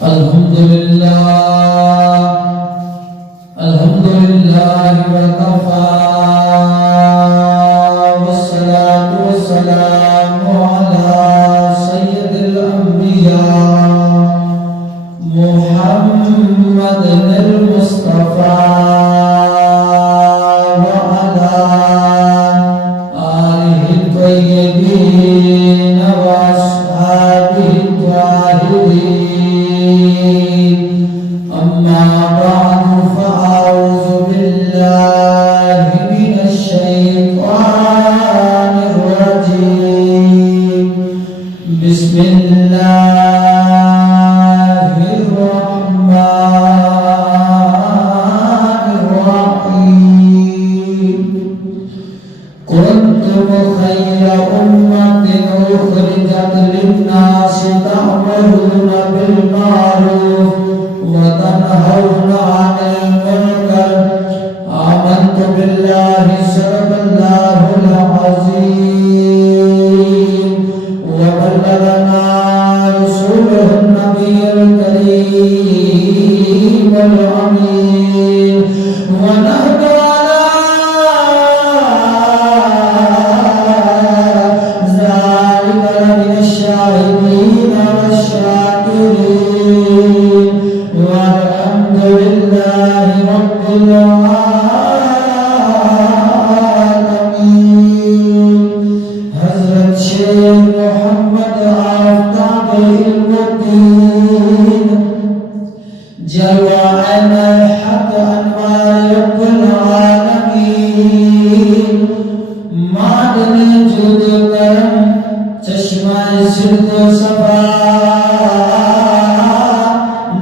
الحمدللہ وکفا والصلاة والسلام علی سید الانبیاء محمد المصطفیٰ وعلی آلہ الطیبین واصحابہ الطاہرین اما بعد فاعوذ باللہ من الشیطان الرجیم بسم اللہ الرحمن الرحیم کنتم خیر امت اخرجت للناس تأمرون بالمعروف وتنهون عن المنكر آمنت بالله صدق الله العظيم وبلغنا رسوله النبي الكريم الأمين ونحن على ذلك لمن الشاهدين والشاكرين والحمد لله رب العالمين حضرت شیخ محمد آفتاب علم الدین جلوہ عین الحق انوار رب العالمین معدن جود کرم چشمہ صدق و صفا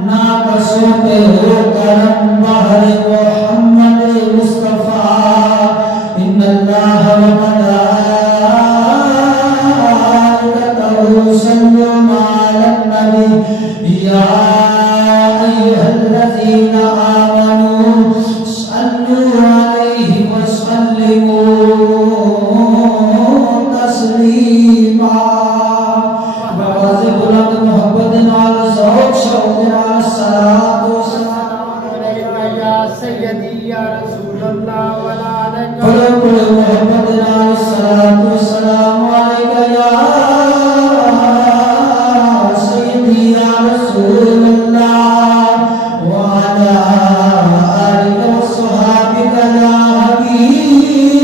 ناقصوں پہ ہو کرم بحر محمد مصطفیٰ ان اللہ و ملائکتہ یصلون علی النبی یا ایھا الذین آمنوا صلوا علیہ وسلموا تسلیما بواز بلند محبت نال ذوق شوق نال صلاۃ و سلام علیکہ یا سیدی یا رسول اللہ ولا علیکہ محبت نال صلاۃ و سلام علیکہ یا سیدی یا رسول اللہ وعلی آلہ وصحبہ یا حبیب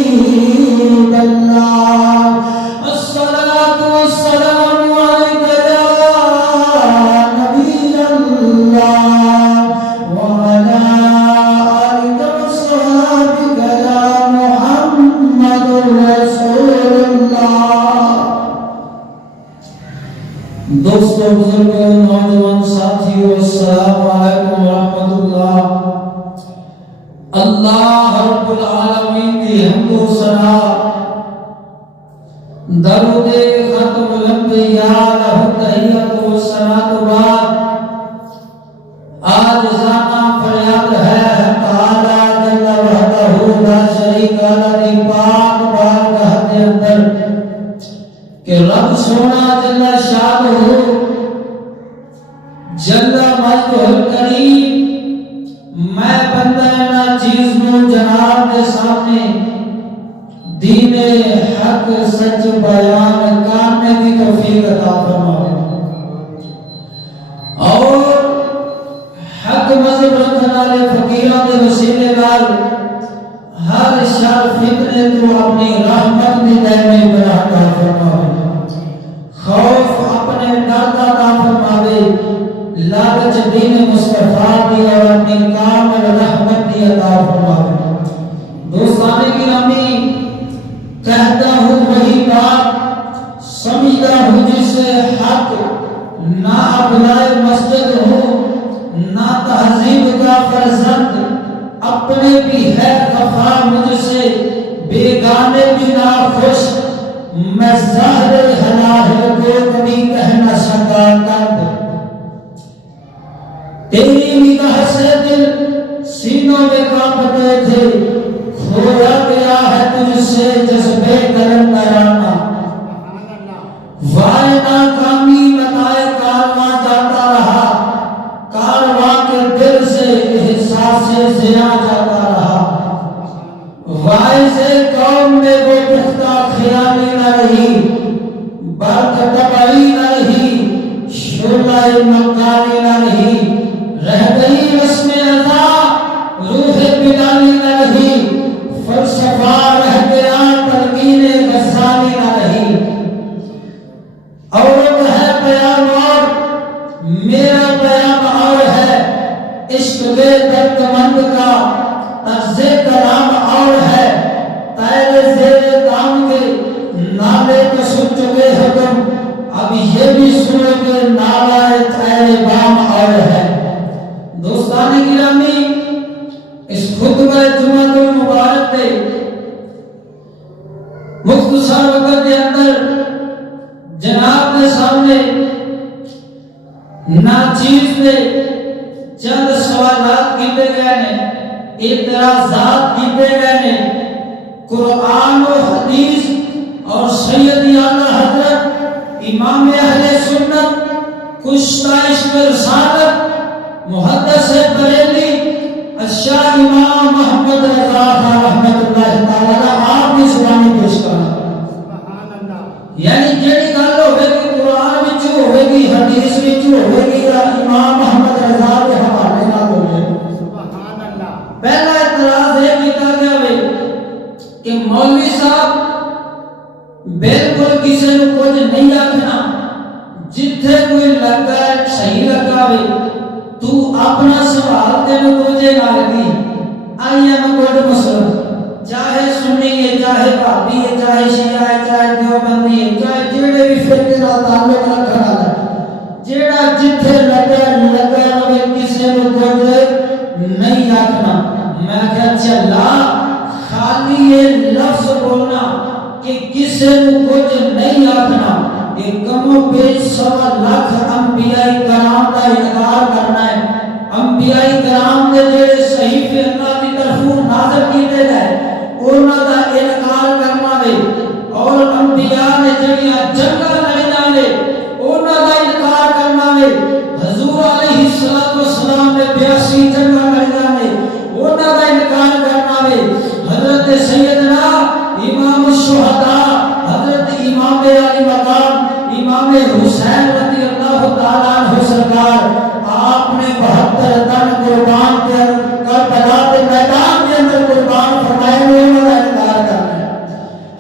اللہ الصلاۃ والسلام علیکہ یا نبی اللہ وعلی آلہ وصحبہ یا محمد رسول اللہ دوستو بزرگوں نوجوان ساتھیو السلام علیکم ورحمۃ اللہ اللہ رب العالمین کی حمد و ثنا درود ختم الانبیاء لہ تحیت و ثنا بعد آج زانا فریاد ہے تعالی جل وحدہ لا شریک لہ کی پاک بارگاہ کے اندر کہ رب سونا جل شانہ جل مجدہ الکریم میں بندہ ناچیز نو جناب کے سامنے دین حق سچ بیان کرنے کی توفیق عطا فرمائے اور حق مذہب رکھنے والے فقیروں کے وسیلے نال ہر شر فتنے تو اپنی رحمت کی دائمی بنا عطا فرمائے خوف اپنے ڈر کا عطا فرمائے لالچ دین مصطفیٰ کی اور اپنی کامل رحمت کی عطا فرمائے دوستان گرامی کہتا ہوں وہی بات سمجھتا ہوں جس سے حق نہ ابنائے مسجد ہو نہ تہذیب کا فرزند اپنے بھی ہے خفا مجھ سے بیگانے بھی نہ خوش میں زہر حلال کو کبھی کہہ نہ سکا کند تیری نگاہ سے دل سینوں میں کانپتے تھے کھویا گیا ہے تجھ سے جذبے کرم کرانا وائے ناکامی بتائے کارواں جاتا رہا مکاری نہ رہی، رہ گئی رسم ادا روح بلالی نہ رہی، فلسفہ رہ گیا تلقین غزالی نہ رہی۔ عورت ہے پیام اور میرا پیام اور ہے، عشق بے درد مند کا طرز کلام اور ہے، تیرے زیر دام کے نالے کو سن چکے ہو تم، اب یہ بھی سنو کہ نالہ تیرے بام اور ہے۔ دوستان گرامی، اس خطبہ جمعہ المبارک کے مختصر وقت کے اندر جناب کے سامنے ناچیز میں چند سوالات کیتے گئے ہیں، اعتراضات کیتے گئے ہیں، قرآن و حدیث اور سید اعلیٰ حضرت امام اہل سنت کشتہ عشق رسالت محدث بریلی الشاہ امام محمد رضا خان رحمت اللہ تعالی آپ کی زبانی پیش کرنا، یعنی جیڑی گل ہوئے گی قرآن وچ ہوئے گی، حدیث وچ ہوئے گی، امام محمد رضا کے حوالے نال ہوئے گی۔ پہلا اعتراض یہ کیتا گیا ہے کہ مولوی صاحب بالکل کسی نو کچھ نہیں آکھنا، جتھے کوئی لگا ہے صحیح لگا ہے تو اپنا سوال تینوں دوجے نال دی آئی ایم کوئی مسئلہ، چاہے سنی ہے، چاہے بھابی ہے، چاہے شیعہ ہے، چاہے دیوبندی ہے، چاہے جیڑے بھی فرقے نال تعلق رکھنا ہے، جیڑا جتھے لگا رہے کسی نو کچھ نہیں آکھنا۔ میں کہا چلا خالی یہ لفظ بولنا کہ کسی نو کچھ نہیں آکھنا، ایک کم و بیش 1.25 لاکھ انبیاء کرام کا انکار کرنا ہے۔ انبیاء کرام نے جڑے صحیفے اللہ کی طرفوں نازل کیتے گئے انہاں دا انکار کرنا ہے، اور انبیاء نے جڑیاں جنگاں لڑیاں نے انہاں دا انکار کرنا ہے۔ حضور علیہ السلام نے 82 جنگاں لڑیاں نے انہاں دا انکار کرنا ہے۔ حضرت سیدنا امام الشہداء حضرت امام علی مقام امام حسین رضی اللہ تعالیٰ عنہ سرکار آپ نے 72 تن قربان کے کربلا کے میدان کے اندر قربان فرمائے ہوئے انہوں نے انکار کرنا ہے۔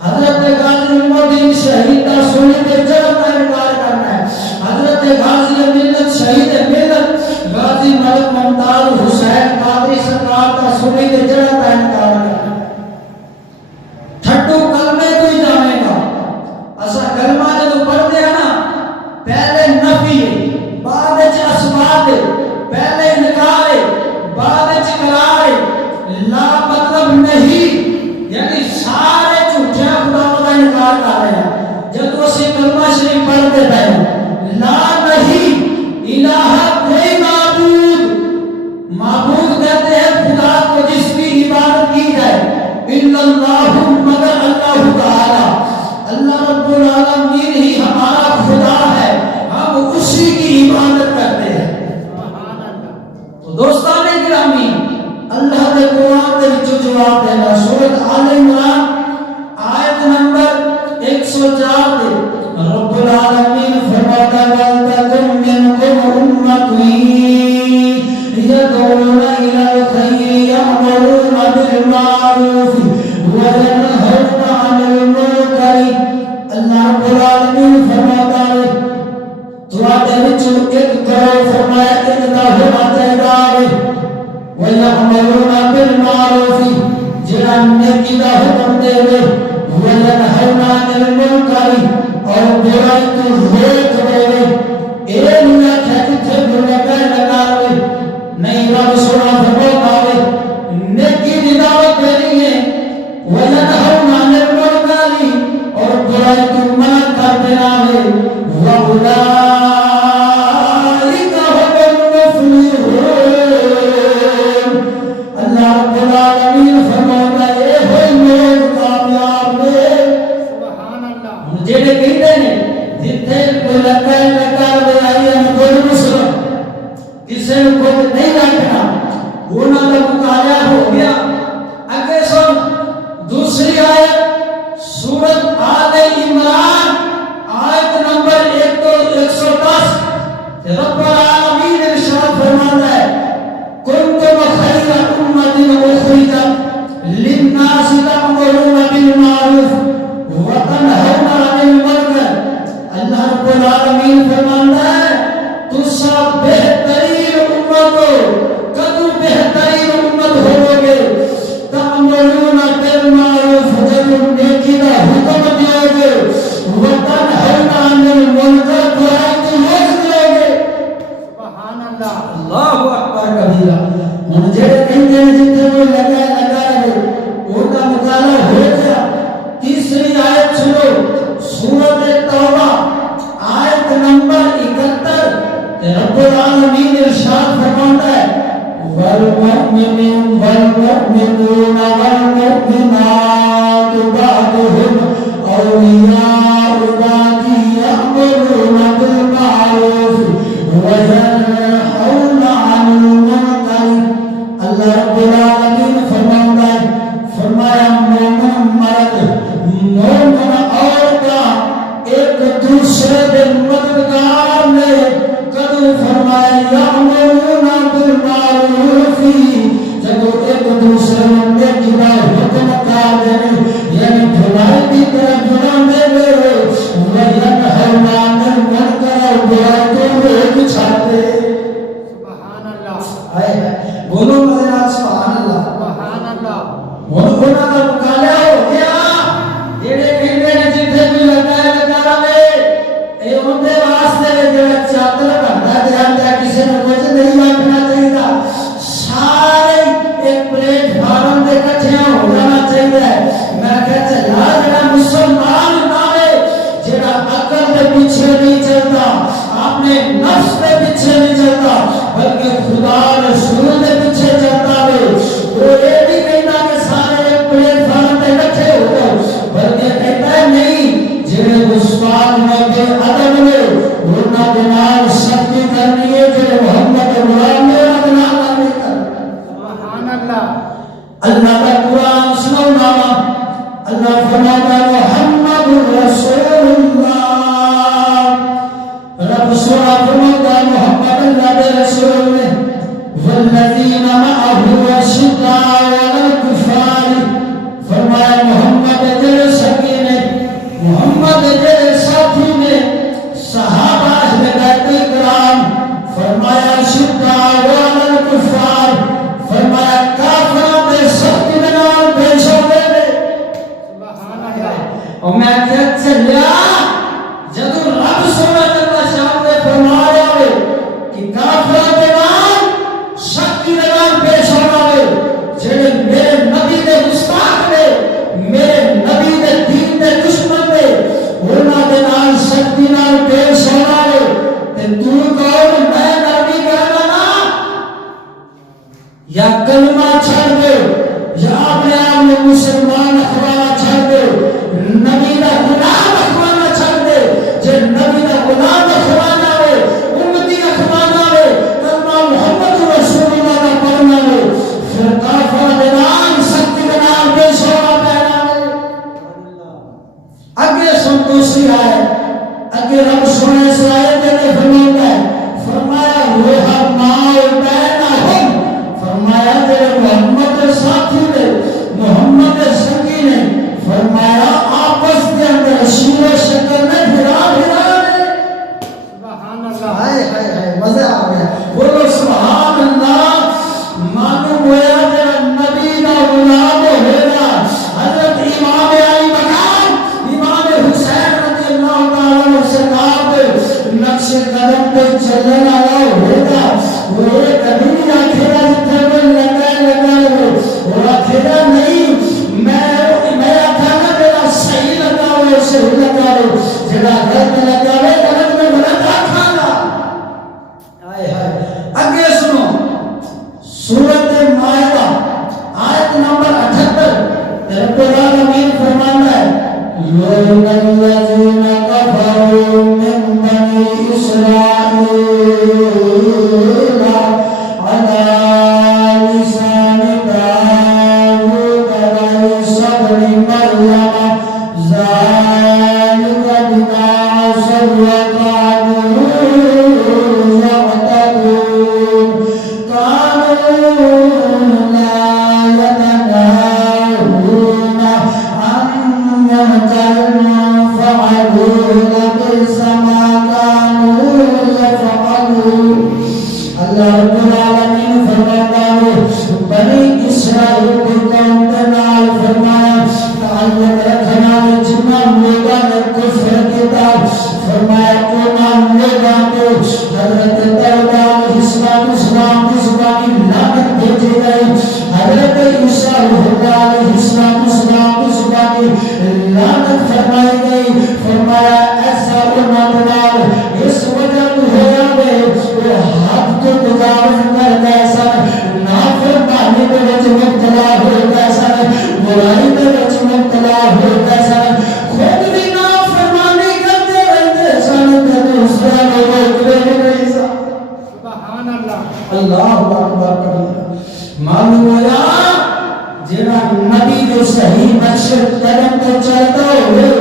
حضرت غازی المدین شہید کا سونے کے جرم کا انکار کرنا ہے۔ حضرت غازی ملت شہید ملت غازی ملک ممتاز حسین قادری سرکار کا سونے کے جرم کا انکار کرنا ہے۔ ٹھٹو کلمے تو ہی جانے گا، ایسا کلمہ جب پڑھتے ہیں نا پہلے نفی ہے، بعد اسبات ہے، پہلے انکار ہے، بعد اقرار ہے، لا مطلب نہیں، یعنی سارے جھوٹے خدا کا انکار کر رہے ہیں۔ جب اسے کلمہ شریف پڑھتے ہیں لا نہیں الہ کوئی معبود کہتے ہیں خدا کو جس کی عبادت کی جائے، الا اللہ مگر اللہ تعالی، اللہ رب العالمین ہی ہمارا خدا ہے، ہم اسی کی عبادت کرتے ہیں۔ تو دوستان گرامی، اللہ کے قرآن کے وچوں جواب دینا سورۃ آل عمران آیت نمبر 104 دے رب العالمین فرماتا ہے وَلْتَكُن مِّنْكُمْ أُمَّةٌ يَدْعُونَ إِلَى الْخَيْرِ يَأْمُرُونَ بِالْمَعْرُوفِ وَيَنْهَوْنَ عَنِ الْمُنكَرِ۔ اللہ رب العالمین فرماتا ہے تواڈے وچوں ایک گروہ فرمایا ایک دا ہونا چاہیے وَيَأْمُرُونَ بِالْمَعْرُوفِ جڑا نیکی دا حکم دے وَيَنْهَوْنَ عَنِ الْمُنكَرِ اور برائی کو روک دے۔ اے نیا کہتے برے پہ لگا دے نہیں، رب سنا فرماتا ہے نیکی دی دعوت دینی ہے وَيَنْهَوْنَ عَنِ الْمُنكَرِ اور برائی کو منع کر دینا ہے وَأُولَٰئِكَ هُمُ الْمُفْلِحُونَ۔ اللہ رب العالمین فرماتا ہے اے ہوئی لوگ کامیاب نے۔ جڑے کہتے ہیں جتھے کوئی لگا دے آئی ہے کوئی مسلم کسی نے کوئی نہیں رکھنا، انہوں کا مطالعہ ہو گیا۔ اگے سن دوسری آیت سورۃ آل عمران آیت نمبر 110 رب اللہ اکبر کبیرہ ہن جڑے کہندے نے جتھے وہ لگا رہے وہ کا مطالعہ ہو گیا تیسری آیت سنو سورۃ توبہ آیت نمبر 71 رب العالمین ارشاد فرماتا ہے والمؤمنون والمؤمنون والمؤمنات بعضهم اولیاء بعض یأمرون بالمعروف وینہون عن المنکر اللہ رب العالمین فرماتا ہے فرمایا مومن مرد مومن عورت ایک دوسرے کے مددگار نے کدو فرمایا یأمرون بالمعروف جب ایک دوسرے نے جدا حکم کر دے یعنی بھلائی کی طرف بلانے لے وینہون عن المنکر برائی کو روک چھاڑتے سبحان اللہ آئے بولو مدینہ سبحان اللہ سبحان اللہ ہونا کا مکالعہ ہو گیا جڑے کہندے نے جتھے بھی لگا رہے اے اون دے واسطے جڑا چادر بندا جاندا کسی نے کچھ نہیں آکھنا چاہیے سارے ایک پلیٹ فارم دے اکٹھے ہو جانا چاہیے میں کہہ چلا جڑا مسلمان ناوے جڑا عقل دے پیچھے نہیں چلتا اپنے نفس دے پیچھے نہیں چلتا بلکہ خدا رسول دے پیچھے چلتا ہے وہ یہ بھی کہتا کہ سارے ایک پلیٹ فارم دے اکٹھے ہو جاؤ بلکہ کہتا ہے نہیں جڑے گستاخ نے بے ادب نے انہاں دے نال سختی کرنی ہے جڑے محمد غلام نے انہاں نال نہیں کرنا سبحان اللہ اللہ کا قرآن سنو نا اللہ فرماتا ہے محمد رسول اللہ رب سورہ فرماتا ہے محمد اللہ دے رسول نے والذین معه اشداء علی الکفار فرمایا محمد جڑے سکی نے محمد جڑے ساتھی نے صحابہ ہدایت کرام فرمایا اشداء علی الکفار فرمایا کافروں دے سختی نال پیش ہوندے نے سبحان اللہ اور میں کہہ چلیا جدوں رب سونا جل شان نے فرمایا ہے کہ کافروں دے نال سختی نال پیش ہونا ہے جڑے میرے نبی دے گستاخ نے میرے نبی دے دین دے دشمن نے انہاں دے نال سختی نال پیش ہونا ہے تے تو کون میں نبی کہنا نا یا کلمہ چھڑ دے یا اپنے آپ میں مسلمان اخوانا چھڑ دے نبی دا غلام اخوانا چھڑ دے جے نبی دا غلام اخوانا ہے امتی اخوانا ہے کلمہ محمد رسول اللہ دا پڑھنا ہے پھر کافر دے نال سختی دے نال پیش ہونا پینا ہے اگے سن دوسری آئے اگے رب سنے اس آیت نے فرمایا ہے فرمایا رحماء بینہم فرمایا تیرے محمد ساتھی نے محمد سنگی نے فرمایا آپس کے اندر شیر و شکر میں بھرا نے سبحان اللہ ہائے ہائے ہائے مزہ آ گیا بولو سبحان اللہ معلوم ہوا تیرا نبی دا غلام ہوگا حضرت امام علی مقام امام حسین رضی اللہ تعالیٰ عنہ سرکار پہ نقش قدم پہ چلنے والا ہوگا وہ ایک کبھی آنکھیں گا جتنے میں لگا رہے اور آنکھیں نہیں میں آتھانا میرا صحیح لگا ہوئے صحیح لگا رہے جڑا غلط لگا ہوئے غلط میں غلط آتھانا آئے آئے اگے سنو سورۃ مائدہ آیت نمبر 78 رب العالمین فرماتا ہے لَعِنَ الَّذِينَ كَفَرُوا مِن بَنِي إِسْرَائِيلَ عَلَى لِسَانِ دَاوُودَ وَعِيسَى ابْنِ مَرْيَمَ ذَلِكَ بِمَا عَصَوا وَكَانُوا يَعْتَدُونَ كَانُوا لَا يَتَنَاهُونَ عَن مُنكَرٍ فَعَلُوهُ لَبِئْسَ مَا كَانُوا يَفْعَلُونَ اللہ رب العالمین فرماتا ہے بنی اسرائیل کی قوم کے نال فرمایا تعلق رکھنا جنہ لوگوں نے کفر کیا فرمایا انہاں لوگوں کو حضرت داؤد علیہ السلام نال اس وجہ تو ہویا گئے وہ حد تو تجاوز کر گئے سن نافرمانی دے وچ مبتلا ہو گئے سن برائی دے وچ مبتلا ہو گئے سن خود بھی نافرمانی کرتے رہتے سن تے دوسرا لوگ روکتے نہیں سن سبحان اللہ اللہ اکبر کبیرہ معلوم ہوا جڑا نبی جو صحیح مقصد قدم تے چلتا ہوئے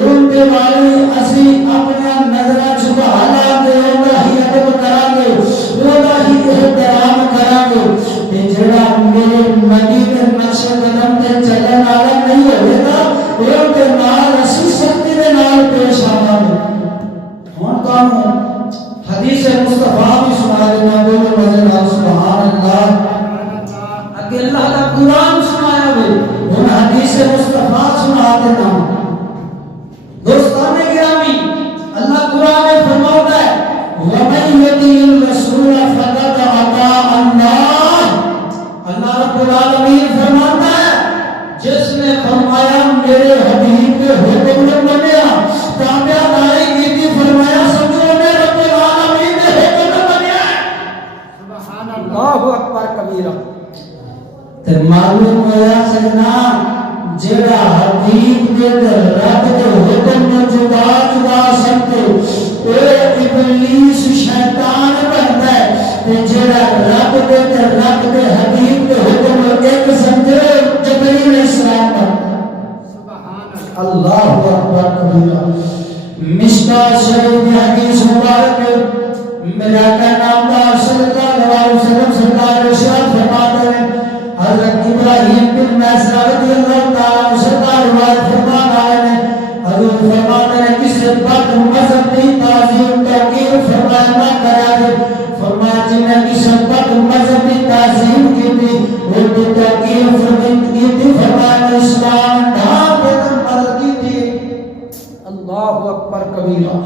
ان کے بارے اسی اپنا نظرہ چھپا لا کے اللہ ہی ادب کریں گے اللہ ہی احترام کریں گے کہ جڑا میرے نبی کے مقصد قدم تے چلن والا نہیں ہوئے گا ان کے نال اسی سختی دے نال پیش آواں گے ہن کانوں حدیث مصطفیٰ بھی سنا دینا بولو مزے نال سبحان اللہ اگے اللہ کا قرآن سنایا ہوئے ہن حدیث مصطفیٰ سنا دینا دوستان گرامی اللہ قرآن میں فرماتا ہے وَمَن يُطِعِ الرَّسُولَ فَقَدْ أَطَاعَ اللَّهَ اللہ رب العالمین فرماتا ہے جس نے فرمایا میرے حبیب کے حکم نے منیا تابعداری کی تھی فرمایا سمجھو میں رب العالمین کے حکم نے منیا سبحان اللہ اکبر کبیرہ تے معلوم ہوا سجنا جڑا حبیب دے رب دے حکم نو جدا جدا سمجھے اے ابلیس شیطان بنتا ہے تے جڑا رب دے حبیب دے حکم نو ایک سمجھے جبرائیل علیہ السلام سبحان اللہ اکبر کبیرہ مشکاۃ شریف کی حدیث مبارک میرا کا نامدار صلی اللہ علیہ وسلم سرکار ارشاد فرماتے ہیں حضرت ابراہیم بن میسر رضی اللہ تعالیٰ عنہ سرکار روایت فرمان آئے نے حضور فرماتے ہیں کسی بد مذہب کی تعظیم توقیر فرمایا نہ کرا دے فرمایا جن نے کسی بد مذہب کی تعظیم کی تھی وہ کی توقیر کی تھی فرمایا اسلام ڈھانپ دے کر مرد کی تھی اللہ اکبر کبیرہ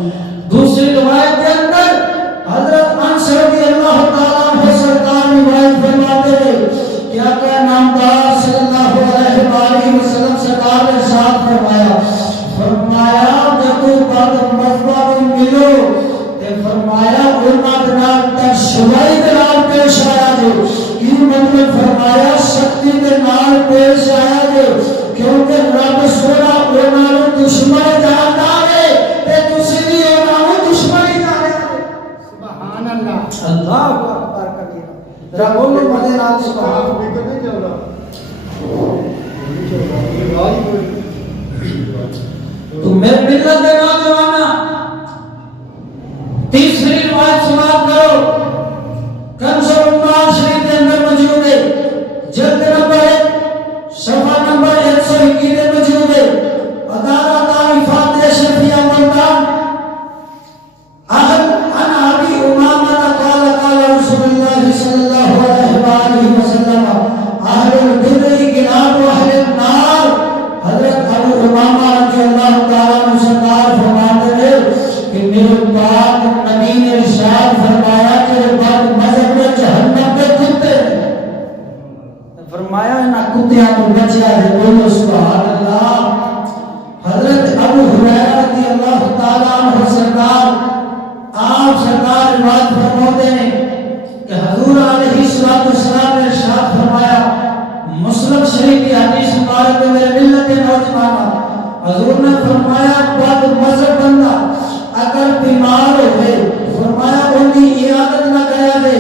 دوسری روایت کے اندر حضرت انس رضی اللہ تعالیٰ عنہ سرکار روایت فرماتے ہیں کیا نامدار صلی اللہ علیہ وآلہ وسلم سرکار نے ارشاد فرمایا جب بعد مذہب ملو تے فرمایا علماء بنال تشویع بنال پیش آیا جو یہ مطلب فرمایا سختی کے نال پیش آیا جو کیونکہ رب سونا انہوں دشمن جانتا ہے تے تسی بھی انہوں دشمن جانتا ہے سبحان اللہ اللہ اکبر کبیرہ رب نے مدے نال سبحان فکر نہیں چل رہا تو میرے ملت کے نوجوانا تیسری روایت سماعت کرو کنز الایمان شریف کے اندر موجود ہے جلد نمبر 1 صفحہ نمبر 121 میں موجود ہے ادارہ تعریفات شفیع ملتان عن ابی امامہ قال قال رسول اللہ صلی اللہ علیہ وآلہ وسلم اہل البر جناب اہل النار حضرت ابو امامہ رضی اللہ تعالیٰ عنہ سرکار فرماتے ہیں کہ میرے پاک نبی نے ارشاد فرمایا کہ بعد مذہب میں جہنم میں کتے فرمایا نہ کتیاں تو بچیا ہے بولو سبحان اللہ حضرت ابو ہریرہ رضی اللہ تعالیٰ عنہ سرکار آپ سرکار روایت فرماتے ہیں کہ حضور علیہ السلام نے ارشاد فرمایا مسلم شریف کی حدیث مبارک میں میرے ملت نوجوان حضور نے فرمایا بعد مذہب بندہ اگر بیمار ہوئے فرمایا ان کی عیادت نہ کریا دے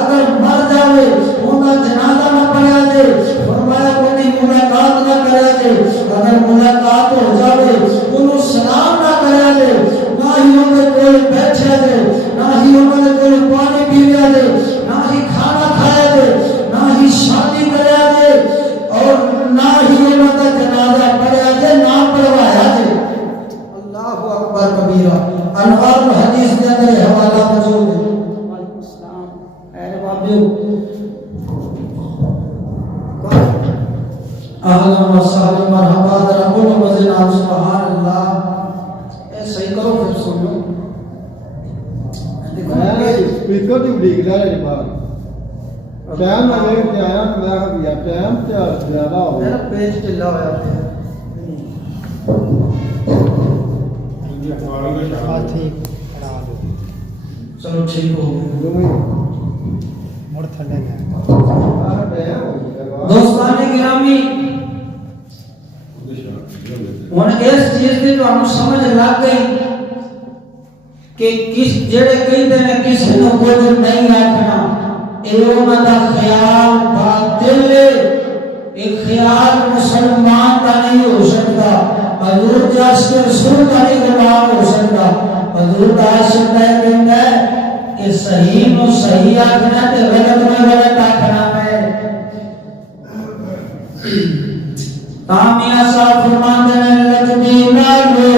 اگر مر جاوے ان کا جنازہ نہ پڑھیا دے فرمایا ان کی ملاقات نہ کریا دے اگر ملاقات ہو جاوے انہوں سلام نہ کریا دے نہ ہی ان کے کوئی بیٹھیا دے نہ ہی ان کے کوئی پانی پیویا دے نہ ہی کھانا کھایا دے نہ ہی شادی کریا دے اور نہ ہی ان کا جنازہ پڑھیا دے نہ پڑھوایا دے اللہ اکبر کبیرہ انوار الحدیث کے اندر حوالہ موجود ہے وعلیکم السلام اے بابیو اہلا و سہلا مرحبا ذرا بولو مزے نال سبحان اللہ اے صحیح کرو پھر سنو میں اسپیکر دی بریک لا رہے بار ٹائم لگے تے آیا میں کہا ٹائم تے زیادہ ہو میرا پیج ٹلا ہویا پیا ہاتھی اڑا دو چلو ٹھیک ہو گیا مڑ تھلے گیا دوستان گرامی ہن اس چیز دی تانوں سمجھ لگ گئی کہ کس جڑے کہندے نے کسی نو کچھ نہیں آکھنا اے انہاں دا خیال باطل ہے، ایک خیال مسلمان کا نہیں ہو سکتا، حضور جس کے رسول کا نہیں غلام ہو سکتا۔ حضور دا عاشق ہے کہندا ہے کہ صحیح نو صحیح آکھنا تے غلط نو غلط آکھنا ہے۔ کامیاں صاحب فرماندے نے لگدی نالو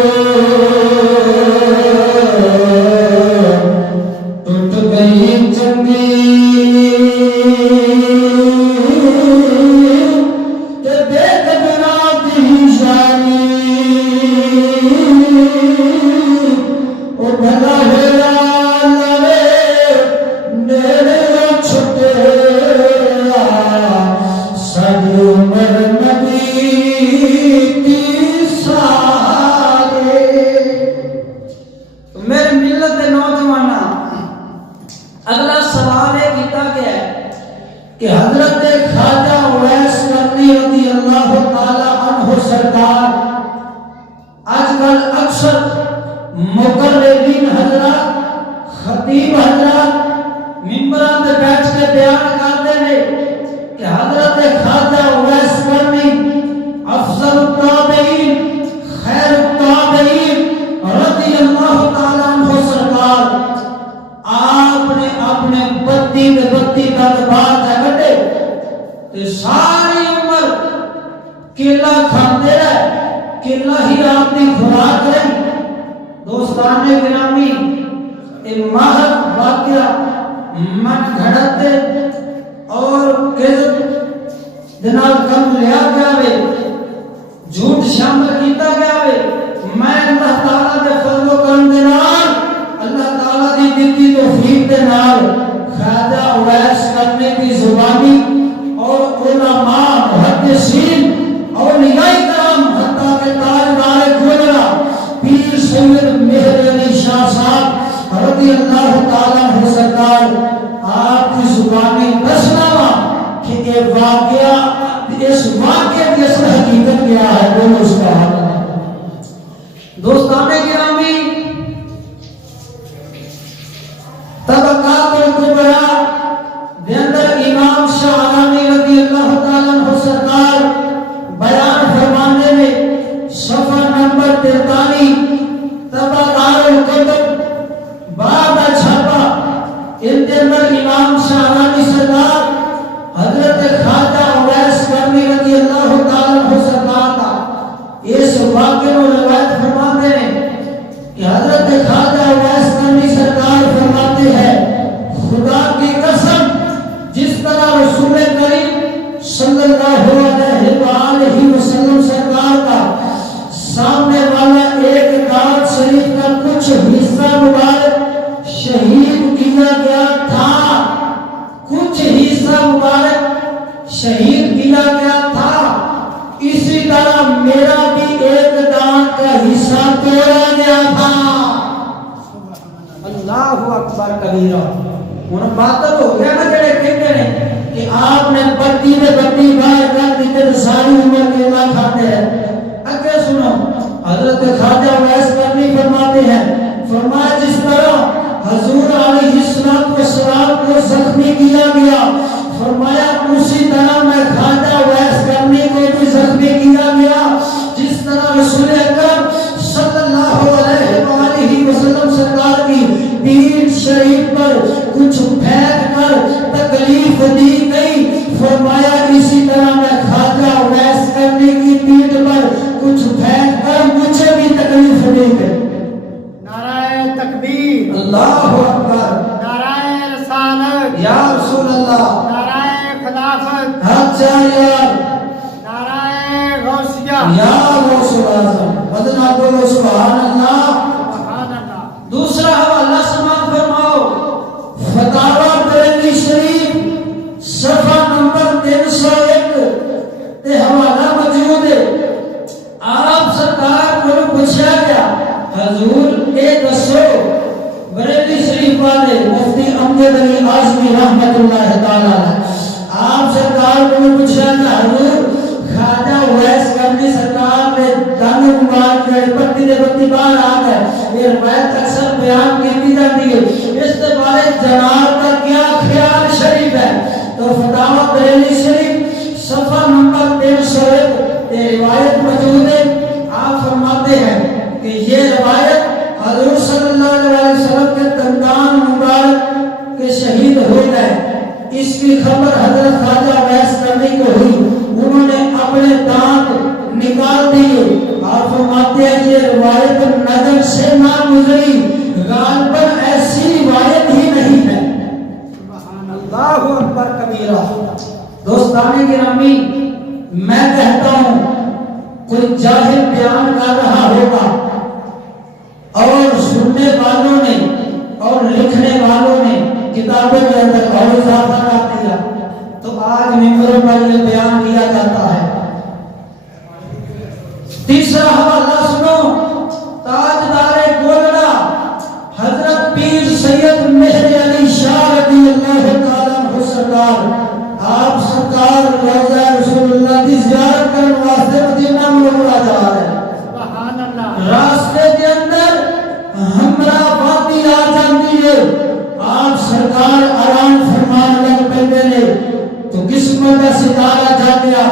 ٹوٹ گئی چنگی تے دیکھ بنا دی شانی او بھلا ہویا لوے نیڑے چھٹے ساری عمر نبی کی سارے۔ میرے ملت کے نوجوانہ اگلا سوال یہ کیتا گیا ہے کہ حضرت خواجہ اویس کرنی رضی اللہ تعالی عنہ سرکار آج کل اکثر مقررین حضرات خطیب حضرات ممبران پہ بیٹھ کے بیان کرتے ہیں کہ حضرت خواجہ اویس کرنی افضل التابعین خیر التابعین رضی اللہ تعالی عنہ سرکار آپ نے اپنے بتی کا دبار جگڑے تے ساری عمر کیلا کھاتے رہے، کیلا ہی آپ کی خوراک رہی۔ دوستان گرامی ایک ماہر واقعہ من گھڑت دے اور کذب جناب کم لیا گیا وے، جھوٹ شامل کیتا گیا وے، میں اللہ تعالیٰ دے فضل و کرم دے نال اللہ تعالیٰ دی دتی توفیق دے نال خواجہ اویس کرنے کی زبانی اور علماء محدثین اولیاء کرام حتیٰ کہ تاجدار گجرا پیر سید مہر علی شاہ صاحب رضی اللہ تعالیٰ عنہ سرکار آپ کی زبانی دسنا کہ یہ واقعہ اس واقعے کی اصل حقیقت کیا ہے وہ اس کا حال ہے۔ دوستان گرامی طبقات الکبریٰ دے اندر امام شاہرانی رضی اللہ تعالیٰ عنہ سرکار بیان فرمانے میں صفحہ نمبر 43 طبقات الکتب باب چھپا ان کے اندر امام شاہرانی سرکار حضرت خواجہ اویس کرنی رضی اللہ تعالیٰ عنہ سرکار کا اس واقعے کو روایت فرماتے ہیں کہ حضرت خواجہ اویس کرنی سرکار فرماتے ہیں خدا کی قسم جس طرح رسول کریم صلی اللہ علیہ وآلہ وسلم سرکار کا سامنے والا ایک دانت شریف کا کچھ حصہ مبارک شہید کیا گیا تھا، کچھ حصہ مبارک شہید کیا گیا تھا، اسی طرح میرا بھی ایک دانت کا حصہ توڑا گیا تھا۔ اللہ اکبر کبیرہ۔ انہوں باطل ہو گیا نا جڑے کہتے ہیں کہ آپ نے بتی میں بتی باہر کر دیتے تو ساری عمر کیلا کھاتے ہیں۔ اگر سنو حضرت خواجہ اویس کرنی فرماتے ہیں، فرمایا جس طرح حضور علیہ السلام کو زخمی کیا گیا، فرمایا اسی طرح میں خواجہ اویس کرنی کو بھی زخمی کیا گیا، جس طرح رسول اکرم صلی اللہ علیہ وآلہ وسلم سرکار کی پیٹھ شریف پر کچھ پھینک کر تکلیف دی گئی، فرمایا اسی طرح میں خواجہ اویس کرنی کی پیٹھ پر کچھ پھینک کر مجھے بھی تکلیف دی گئی۔ نعرہ تکبیر، اللہ اکبر، نعرہ رسالت، یا رسول اللہ، نعرہ خلافت، حق جاریہ، نعرہ غوثیہ، یا غوث اعظم، بدنا بولو سبحان اللہ۔ سبحان اللہ۔ دوسرا حوالہ سماعت فرماؤ، فتاوی بریلوی شریف صفحہ نمبر 301 تے حوالہ موجود ہے۔ آپ سرکار کو پوچھا گیا حضور صفحہ نمبر 301 یہ روایت موجود ہے. آپ فرماتے ہیں کہ یہ روایت حضور صلی اللہ علیہ وسلم کے دندان مبارک کے شہید ہو گئے. اس کی خبر حضرت خواجہ ویس کرنی کو ہوئی. انہوں نے اپنے دانت نکال دیے. آپ فرماتے ہیں یہ روایت نظر سے نہ گزری. غالباً ایسی روایت ہی نہیں ہے. اللہ اکبر کبیرہ. دوستان گرامی، میں کہتا ہوں کوئی جاہل بیان کر رہا ہوگا اور سننے والوں نے اور لکھنے والوں نے کتابوں کے اندر اور اضافہ کر دیا تو آج ممبروں پر یہ بیان کیا جاتا ہے. تیسرا حوالہ سنو. تاجدار گولڑا حضرت پیر سید مہر علی شاہ رضی اللہ تعالیٰ عنہ سرکار، آپ سرکار روضہ رسول اللہ کی زیارت کرنے واسطے مدینہ منورہ جا رہے ہیں. سبحان اللہ. راستے کے اندر ہمراہ وادی آ جاتی ہے. آپ سرکار آرام فرمان لگ پہنے نے تو قسمت کا ستارہ جا گیا.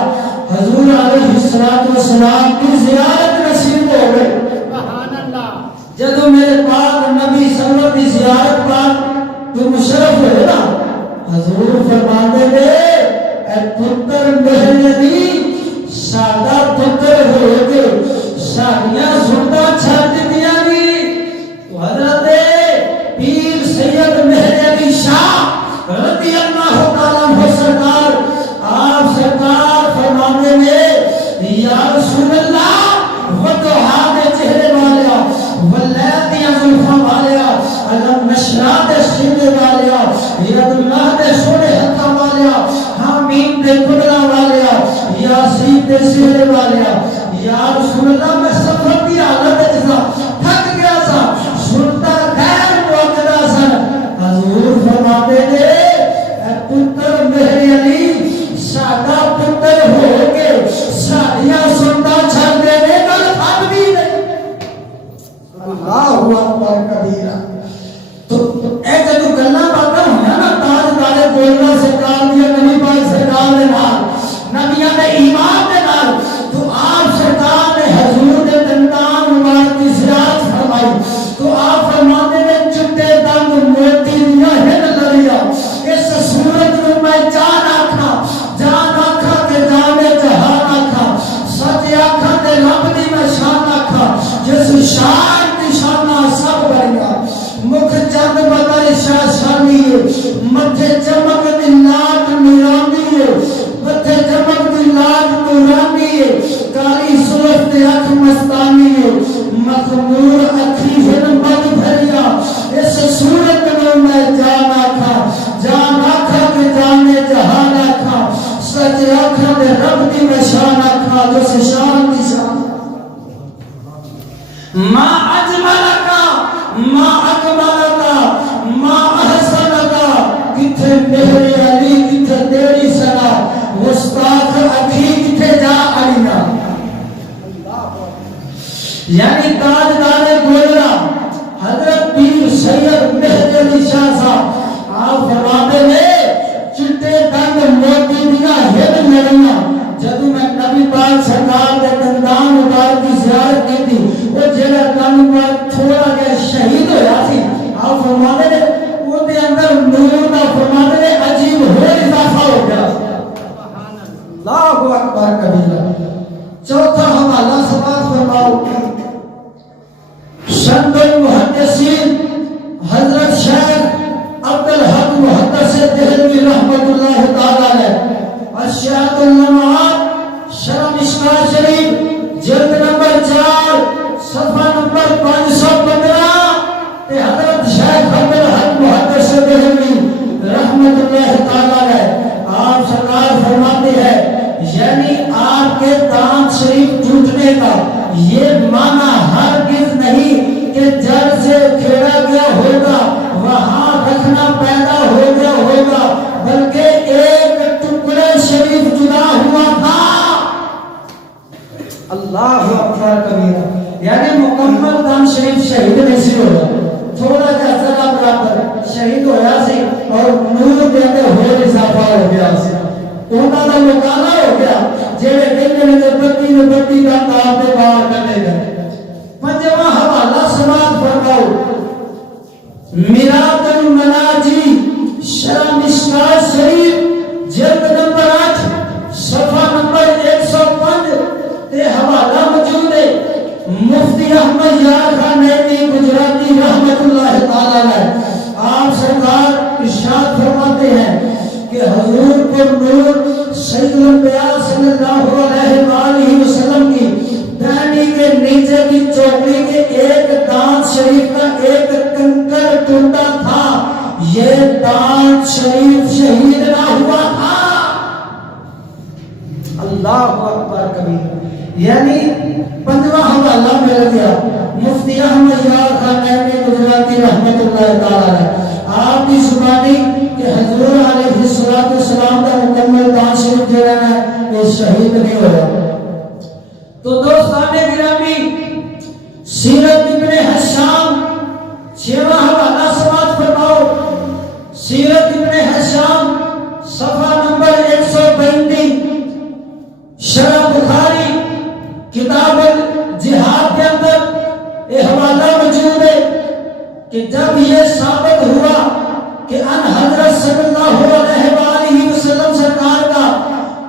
حضور علیہ السلام کی زیارت نصیب ہو گئی. سبحان اللہ. جدو میرے پاک نبی صلی اللہ علیہ وسلم کی زیارت پاک تو مشرف ہوئے نا. حضور فرماتے تھے اے پتر مہر علی سادہ پتر ہوئے گے شادیاں سنتا چھڑ دیا گی. تو حضرت پیر سید مہر علی شاہ رضی اللہ تعالیٰ عنہ سرکار، آپ سرکار فرمانے میں یا رسول اللہ وضحا دے چہرے والیا واللیل دیا زلفاں والیا علم نشرا دے سینے والیا ید اللہ دے سونے ہتھاں والیا حامین دے قدرہ والیا یاسین دے سینے والیا. یا رسول اللہ میں سفر کی حالت جزا تھک گیا سا سنتا غیر موقعہ سا. حضور فرماتے تھے اے پتر مہر علی سادہ پتر ہو کے شادیاں سنتا چھڑ دینے کا حق بھی نہیں. اللہ اکبر کبیرہ. تو اے جدو گلاں باتاں ہویا نا تاجدار گولڑا سرکار دی نبی پاک سرکار دے نال نبیاں دے ایمان دے نال تو آپ سرکار نے حضور دے دندان مبارک کی زیارت فرمائی. تو آپ فرماتے نے چٹے دند موتی دیا ہن لڑیا. اس صورت میں میں جان آکھا کہ جانے جہان آکھا سچ آکھا کہ رب دی میں شان آکھا جس شان دی شانہ سب بڑھیا. مکھ چند بدر شاہ شانی متھے چمک دی لاٹ نورانی متھے چمک دی لاٹ نورانی کالی سرخ تے اکھ مستانی مخمور اکھی ہن بد بھریا. اس صورت میں میں جان آکھا کہ جانے جہان آکھا سچ آکھا کہ رب دی میں شان آکھا جس شان دی شان. ما اجملکا ما اکملکا ما احسنکا کتھے مہر علی کتھے تیری سنا مستاق اکھی کتھے جا علینا. یعنی تاجدار گولڑا حضرت پیر سید مہر علی شاہ صاحب آپ فرماتے ہیں چٹے دند موتی دیا ہن لڑیاں. جدو میں نبی پاک سرکار دے دندان مبارک کی زیارت کی تھی وہ جڑا دند مبارک تھوڑا جہا شہید ہویا سی. آپ فرماتے ہیں وہ دے اندر نور دا فرماتے ہیں عجیب ہو اضافہ ہو گیا. اللہ اکبر کبیرہ. چوتھا حوالہ سماعت فرماؤ. سند المحدثین حضرت شیخ عبدالحق محدث دہلوی رحمت اللہ تعالی علیہ اشیاء اللمعات شرح مشکاۃ شریف جلد نمبر 4 صفحہ نمبر 515 تے حضرت شیخ عبدالحق محدث دہلوی رحمت اللہ تعالی علیہ آپ سرکار فرماتے ہیں یعنی آپ کے دانت شریف ٹوٹنے کا یہ معنی ہرگز نہیں کہ جڑ سے کھیڑا گیا ہوگا وہاں رکھنا پیدا ہو گیا ہوگا بلکہ ایک ٹکڑے شریف جدا ہوا تھا. اللہ اکبر کبیرہ. یعنی مکمل دم شریف شہید نہیں سی ہوگا تھوڑا جا ذرا برابر شہید ہویا سی اور نور دے اندر ہو اضافہ ہو گیا سی. انہوں کا مکالا ہو گیا جیڑے کہنے نے بتی کا کام دے باہر کرنے گئے پنجواں حوالہ سماعت فرماؤ میرات المناجی شرح مشکات شریف جلد نمبر 8 صفحہ نمبر 105 تے حوالہ موجود ہے مفتی احمد یار خان نیمی گجراتی رحمت اللہ تعالی علیہ آپ سرکار ارشاد فرماتے ہیں کہ حضور پر نور سید الانبیاء صلی اللہ علیہ وآلہ وسلم کی دہنی کے نیچے کی چوکڑی کے ایک دانت شریف کا ایک کنکر ٹوٹا تھا یہ دانت شریف شہید نہ ہوا تھا اللہ اکبر کبیر یعنی پنجواں حوالہ مل گیا مفتی احمد یار خان نیمی گجراتی رحمت اللہ تعالی علیہ آپ کی زبانی کہ حضور علیہ السلام کا مکمل دانت شریف جو ہے وہ شہید نہیں ہوا تو دوستان گرامی سیرت ابن حشام 6واں حوالہ سماعت فرماؤ سیرت ابن حشام صفحہ نمبر 135 شرح بخاری کتاب الجہاد کے اندر یہ حوالہ موجود ہے کہ جب یہ ثابت ہوا کہ ان حضرت صلی اللہ علیہ وآلہ وسلم سرکار کا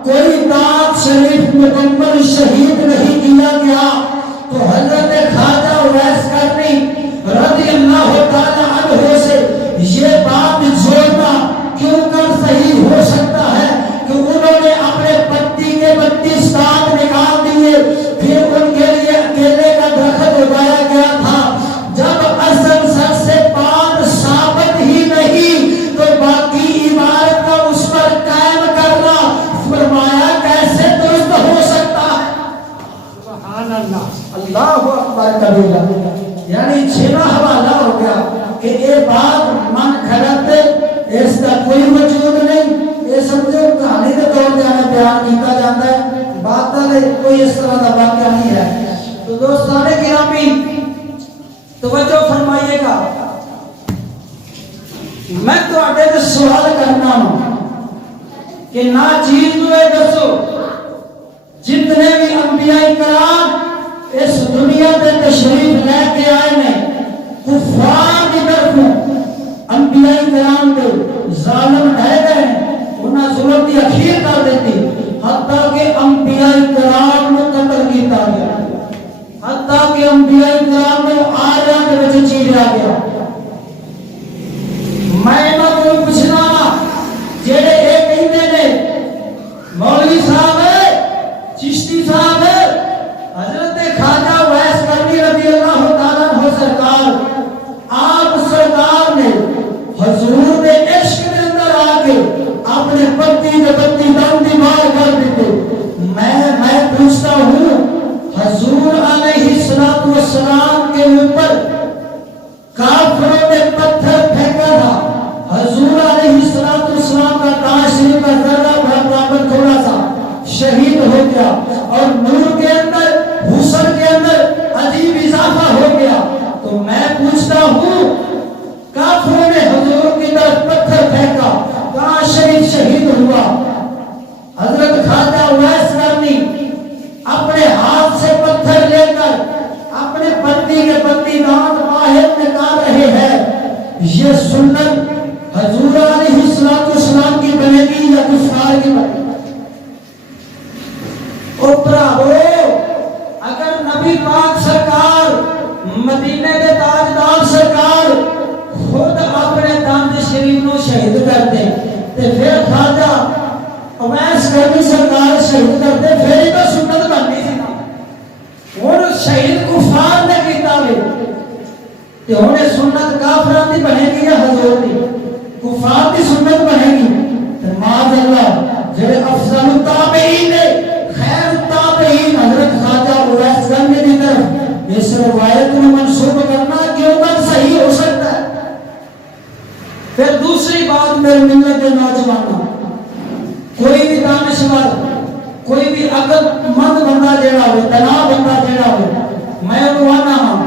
کوئی دانت شریف مکمل شہید نہیں کیا گیا تو حضرت خواجہ اویس کرنی رضی اللہ تعالی عنہ سے یہ بات جوڑنا کیوں کر صحیح ہو سکتا ہے کہ انہوں نے اپنے پتی کے 32 دانت نکال دیے پھر ان کے لیے اکیلے کا درخت اگایا گیا تھا جب اصل سر سے پان ثابت ہی نہیں تو باقی عبارت کا اس پر قائم کرنا فرمایا کیسے درست ہو سکتا ہے سبحان اللہ اللہ اکبر کبیرہ یعنی 6واں حوالہ ہو گیا کہ یہ بات من گھڑت اس کا کوئی وجود نہیں یہ سمجھو کہانی کے طور پہ ہمیں بیان کیا جاتا ہے بات کوئی اس طرح کا واقعہ نہیں ہے تو دوستان گرامی توجہ فرمائیے گا میں تو آٹے سے سوال کرنا ہوں کہ نا چیز دوئے دسو جتنے بھی انبیاء کرام اس دنیا پہ تشریف لے کے آئے ہیں کفار کی طرف انبیاء کرام کے ظالم ڈھائے گئے انہیں ظلم کی اخیر کر دیتی حتیٰ کہ انبیاء کرام کو قتل کیتا گیا حتیٰ کہ انبیاء کرام کو آیاں کے وجہ چیریا گیا میں نہ کوئی پوچھنا جیڑے ایک کہندے نے مولوی صاحب ہے چشتی صاحب ہے حضرت خواجہ اویس کرنی رضی اللہ تعالیٰ عنہ سرکار آپ سرکار نے حضور نے عشق کے اندر آ کے اپنے پتی کے پتی دم دیوار کر دیتے میں پوچھتا ہوں حضور علیہ السلام کے اوپر کافروں نے پتھر پھینکا تھا حضور علیہ السلام کا دانت شریف کا ذرہ برابر تھوڑا سا شہید ہو گیا اور نور کے اندر حسن کے اندر عجیب اضافہ ہو گیا تو میں پوچھتا ہوں کافروں نے حضور کی طرف پتھر پھینکا دانت شریف شہید ہوا حضرت خواجہ اویس کرنی اپنے ہاتھ سے پتھر لے کر اپنے پتی کے پتی دانت باہر نکال رہے ہیں یہ سنت حضور علیہ السلام کی بنے گی یا کفار کی بنے گی اوپراو اگر نبی پاک سرکار مدینے کے تاجدار سرکار خود اپنے دانت شریف نو شہید کرتے تے پھر خواجہ اویس کرنی سرکار شہید کرتے پھر ہی تو سنت بننی سی اور شہید کفار نے کیتا وے تے ہن سنت کافراں دی بنے گی یا حضور دی کفار دی سنت بنے گی تے معاذ اللہ جڑے افضل التابعین نے خیر التابعین حضرت خواجہ اویس کرنی دی طرف اس روایت کو منسوب کرنا کیوں کر صحیح ہو سکتا ہے پھر دوسری بات میرے ملت کے نوجوانوں کوئی بھی دانشور کوئی بھی عقل مند بندہ جڑا ہوئے تنا بندہ جڑا ہوئے میں انوانا ہوں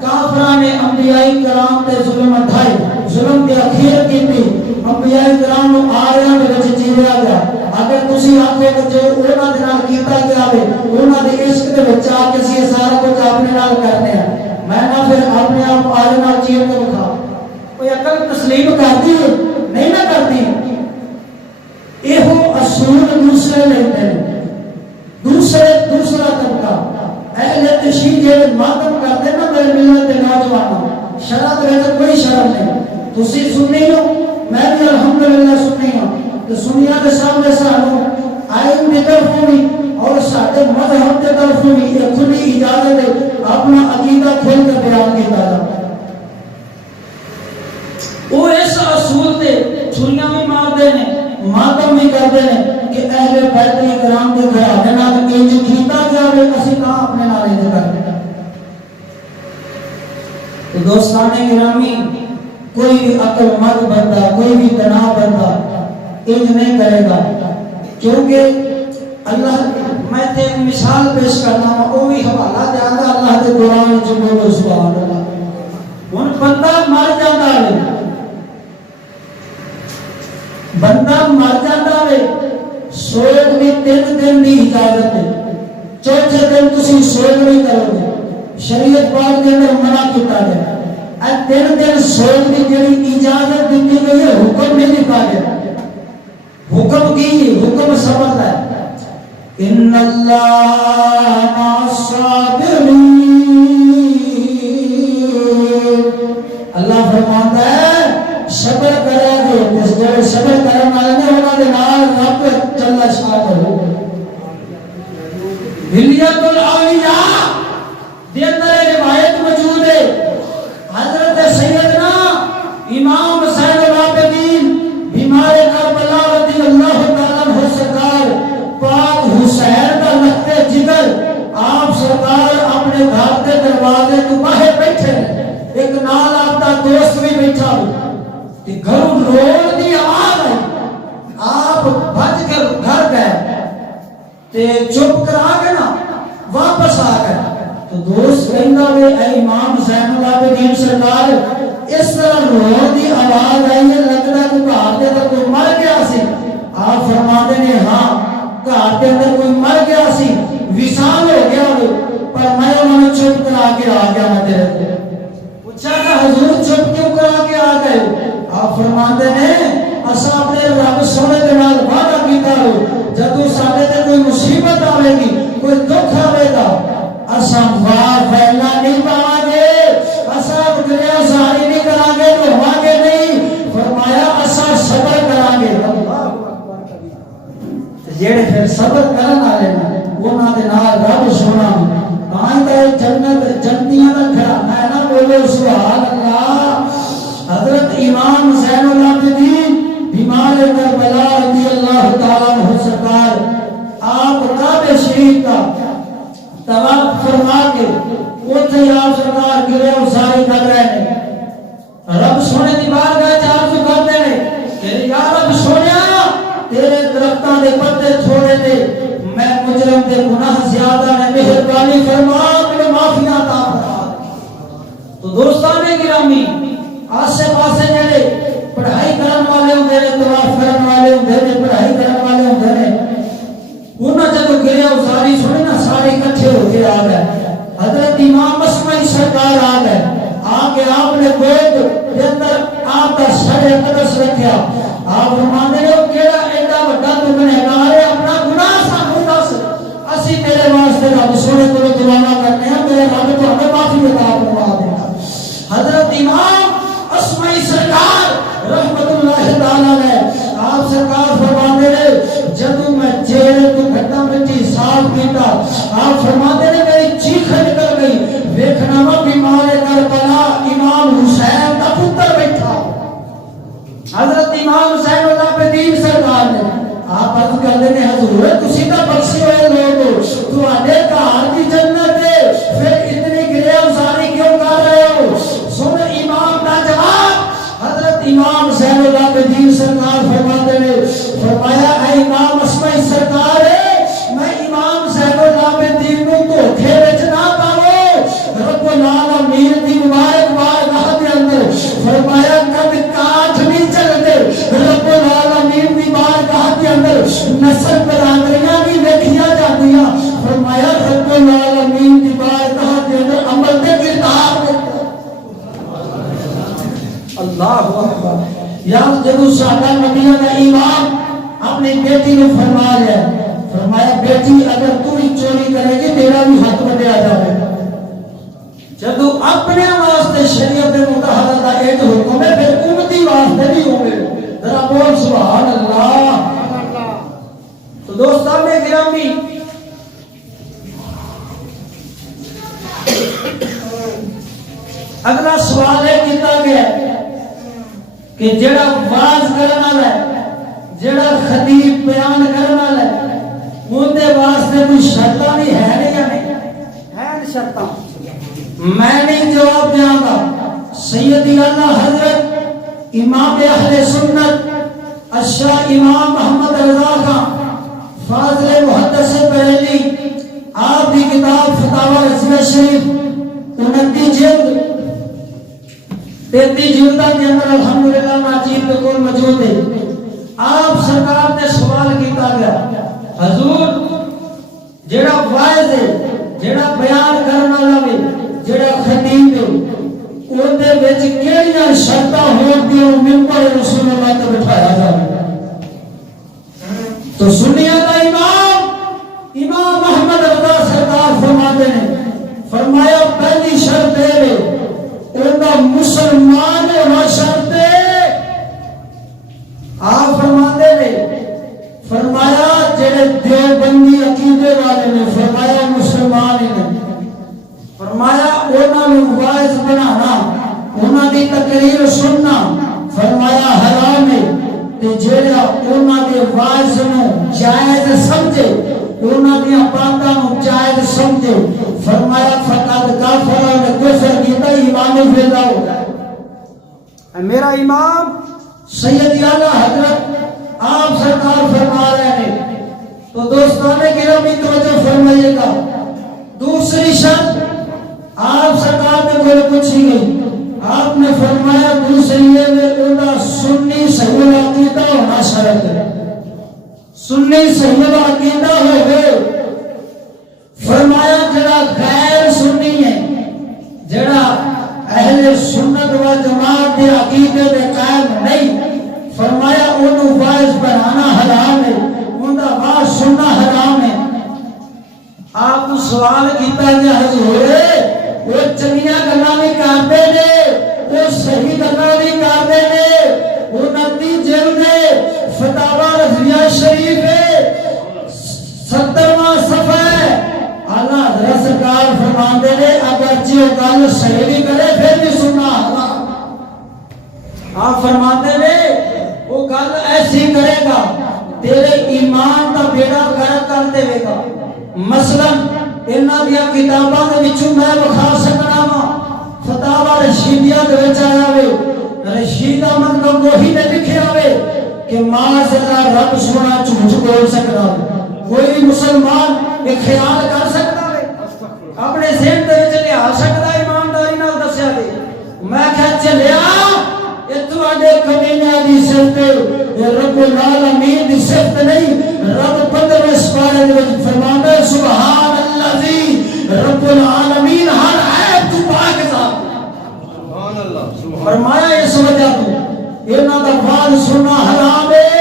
کافران نے انبیاء کرام تے ظلم اٹھائے ظلم کے اخیر کی تھی انبیاء کرام کو آریاں میں رچ چیریا گیا اگر تسی آکھو کہ جو انہاں دے نال کیتا گیا ہوے انہاں دے عشق دے وچ آ کے اسی سارا کچھ اپنے نال کرنے ہیں، میں نہ پھر اپنے آپ آلے نال چیر کے دکھا کوئی عقل تسلیم کرتی ہے نہیں نہ کرتی. یہ اصول دوسرے لیتے ہیں، دوسرا طبقہ اہل تشیع جڑے ماتم کرتے نا میرے ملت کے نوجوانوں، شرع دے وچ کوئی شرم نہیں. تسی سنی ہو میں بھی الحمدللہ سنی ہوں، تو سنیا کے سامنے سانو آئین کی طرفوں بھی اور سارے مذہب کے طرفوں بھی یہ کھلی اجازت ہے اپنا عقیدہ کھول کے بیان کیتا جاتا ہے. وہ اس اصول تے چھریاں بھی مارتے ہیں، ماتم بھی کرتے ہیں کہ اہل بیت کرام کے گھرانے نال انج کیتا گیا ہے اسی کہاں اپنے نال انج کرتے ہیں. تو دوستان گرامی کوئی بھی عقل مند بندہ کوئی بھی تنہا بندہ انج نہیں کرے گا، کیونکہ اللہ میں تے ایک مثال پیش کرنا ہوں وہ بھی حوالہ دیا گا اللہ کے قرآن جو بولو سبحان اللہ. ہن بندہ مر جاتا ہے، بندہ مر جاتا ہے سوگ بھی 3 دن کی اجازت ہے، چوتھے دن تسی سوگ نہیں کرو گے، شریعت پاک کے اندر منع کیتا گیا. 3 دن سوگ کی جڑی اجازت دیتی گئی ہے حکم نہیں دیتا گیا. حکم کی حکم صبر ہے، ان اللہ مع الصابرین. اللہ فرماتا ہے صبر کرے گے جس جو صبر کرنے والے نے انہاں دے نال رب جل شانہ ہلیت الاولیاء دے اندر روایت موجود ہے. حضرت سیدنا امام حسین العابدین بیمار کربلا رضی اللہ تعالی عنہ سرکار پاک حسین کا لخت جگر آپ سرکار اپنے گھر کے دروازے تو باہر بیٹھے، ایک نال آپ کا دوست بھی بیٹھا ہو کہ گھروں روڑ دی آواز آئی، آپ بھج کر گھر گئے تے چپ کرا کے نا واپس آ گئے. تو دوست کہندا وے اے امام حسین العابدین سرکار اس طرح روڑ دی آواز آئی ہے لگدا کہ گھر دے اندر کوئی مر گیا سی. آپ فرماتے نے ہاں گھر دے اندر کوئی مر گیا سی، وصال ہو گیا ہو، پر میں انہوں نے چپ کرا کے آ گیا میں تیرے پوچھا کہ حضور چپ کیوں کرا کے آ گئے؟ آپ فرماتے ہیں اسا اپنے رب سونے کے نال وعدہ کیتا ہو جدوں ساڈے تے کوئی مصیبت آوے گی کوئی دکھ آوے گا اسا واہ ویلا نہیں پاواں گے، اسا گریا زاری نہیں کراں گے، روواں گے نہیں. فرمایا اسا صبر کراں گے. جڑے پھر صبر کرن والے نے انہاں دے نال رب سونا آئندہ جنت جنتیاں دا گھرانا ہے نا، بولو سبحان اللہ. حضرت امام حسین العابدین بیمار کربلا رضی اللہ تعالی عنہ سرکار آپ کعبہ شریف کا طواف فرما کے اوتھے آپ سرکار گرے ساری کر رہے ہیں. رب سونے دی بارگاہ وچ عرض کرتے ہیں کہ یا رب سونیا تیرے درختاں دے پتے تھوڑے نے، میں مجرم دے گناہ زیادہ نے، مہربانی فرما مجھے معافی عطا فرما. تو دوستان گرامی آسے پاسے جڑے پڑھائی کرن والے ہوندے نے، طواف کرن والے ہوندے نے، پڑھائی کرن والے ہوندے نے، انہاں جدوں گریا ساری سنے نا سارے اکٹھے ہو کے آ گئے. حضرت امام مسمعی سرکار آ گئے، آ کے آپ نے گود کے اندر آپ کا سر اقدس رکھیا. آپ فرماندے ہو کیڑا ایڈا بڑا تو گنہگار ہے اپنا گناہ سانوں دس، اسی تیرے واسطے رب سونے کو دعا کرنے ہیں میرے رب تو ہمیں معافی عطا فرما دے. حضرت امام مسمعی سرکار رحمت اللہ تعالی علیہ آپ سرکار فرماندے نے جدوں میں چہرے تو گھٹا مٹی صاف کیتا آپ فرماتے نے میری چیخ نکل گئی، ویکھنا وا بیمار کربلا امام حسین کا پتر بیٹھا. حضرت امام حسین العابدین سرکار نے آپ عرض کرتے ہیں حضور تسی تا بخشے ہوئے لوگ تواڈے گھر دی جنت ہے پھر اتنی گریا ساری کیوں کر رہے ہو؟ سن امام کا جواب. حضرت امام حسین العابدین سرکار فرماتے ہیں فرمایا اے امام مسمعی سرکار میں امام حسین العابدین نو دھوکے وچ نہ پاؤ، رب العالمین دی مبارک بارگاہ دے اندر فرمایا کد کاٹ نہیں چلتے، رب العالمین دی بارگاہ دے اندر نسل جدو ساڈا نبیوں کا امام اپنی بیٹی نے فرمایا بیٹی اگر تو بھی چوری کرے گی تیرا بھی ہاتھ بٹیا جائے گا. جدو اپنے واسطے شریعت مطالعہ کا ایک حکم ہے پھر امتی واسطے بھی ہوگے. ذرا بول سبحان اللہ. تو دوستان گرامی اگلا سوال ہے کیتا گیا کہ جڑا واز کرنے والا ہے جڑا خطیب بیان کرنے والا ہے اندے واسطے کوئی شرطاں نہیں ہے یا نہیں ہے شرطاں. میں نہیں جواب دیاں گا. سیدی اعلیٰ حضرت امام اہل سنت الشاہ امام محمد رضا خان فاضل محدث بریلی آپ کی کتاب فتاوی رضویہ شریف 29 جلد 33 جلدوں کے اندر الحمدللہ ناچیز کے کول موجود ہے. آپ سرکار نے سوال کیتا گیا حضور جڑا واعظ ہے جڑا بیان کرنے والا ہے جڑا خطیب ہے اودے وچ کیڑیاں شرطاں ہوندیاں منبر رسول اللہ تے بٹھایا جائے. تو سنیاں دا امام محمد رضا سرکار فرماتے ہیں فرمایا پہلی شرط ہے اوندا مسلمان ہونا شرط ہے. آپ فرماتے ہیں فرمایا جڑے دیوبندی عقیدے والے نے فرمایا مسلمان ہی نہیں. فرمایا انہاں نوں واعظ بنانا انہاں دی تقریر سننا فرمایا حرام ہے. تے جڑا انہاں دے واعظ نوں جائز سمجھے انہاں دی باتاں نوں جائز سمجھے فرمایا فقط کافر نے کفر کیتا ایمان فیضا ہو جائے. میرا امام سید اعلیٰ حضرت آپ سرکار فرما رہے ہیں. تو دوستان گرامی توجہ فرمائیے گا. دوسری شرط آپ سرکار نے کوئی پوچھی گئی آپ نے فرمایا دوسری یہ سنی صحیح عقیدہ ہونا شرط ہے. سنی صحیح عقیدہ ہو گئے. فرمایا جڑا غیر سنی ہے جڑا اہل سنت و جماعت کے عقیدے میں قائم نہیں فرمایا انہوں واعظ بنانا حرام ہے انہوں واعظ سننا حرام ہے. آپ کو سوال کیتا گیا حضور وہ چنگیاں گلاں نہیں کرتے نے وہ صحیح گلاں نہیں کرتے نے وہ 29 جلد فتاوی رضویہ شریف 70واں صفحہ ہے. اعلیٰ حضرت سرکار فرماتے ہیں اگرچہ وہ گل صحیح نہیں کرے پھر بھی سننا حرام. آپ فرماتے ہیں وہ گل ایسی کرے گا تیرے ایمان کا بیڑا غرق کر دے گا. مثلا انہاں دی کتاباں دے وچوں میں بخا سکنا وا فتاوی رشیدیہ دے وچ آیا وے رشید احمد گنگوہی نے لکھیا وے کہ معاذ اللہ رب سونا جھوٹ بول سکدا. کوئی مسلمان یہ خیال کر سکتا ہے اپنے ذہن دے وچ لیا سکتا ایمانداری نال دسیا دے. میں کہ چلیا یہ تواڈے کمینے دی صفت ہے رب العالمین دی صفت نہیں. رب 15ویں سپارے دے وچ فرماندا ہے سبحان الذی رب العالمین ہر عیب تو پاک ذات. سبحان اللہ. فرمایا اس وجہ تو انہاں دا واعظ سننا حرام ہے.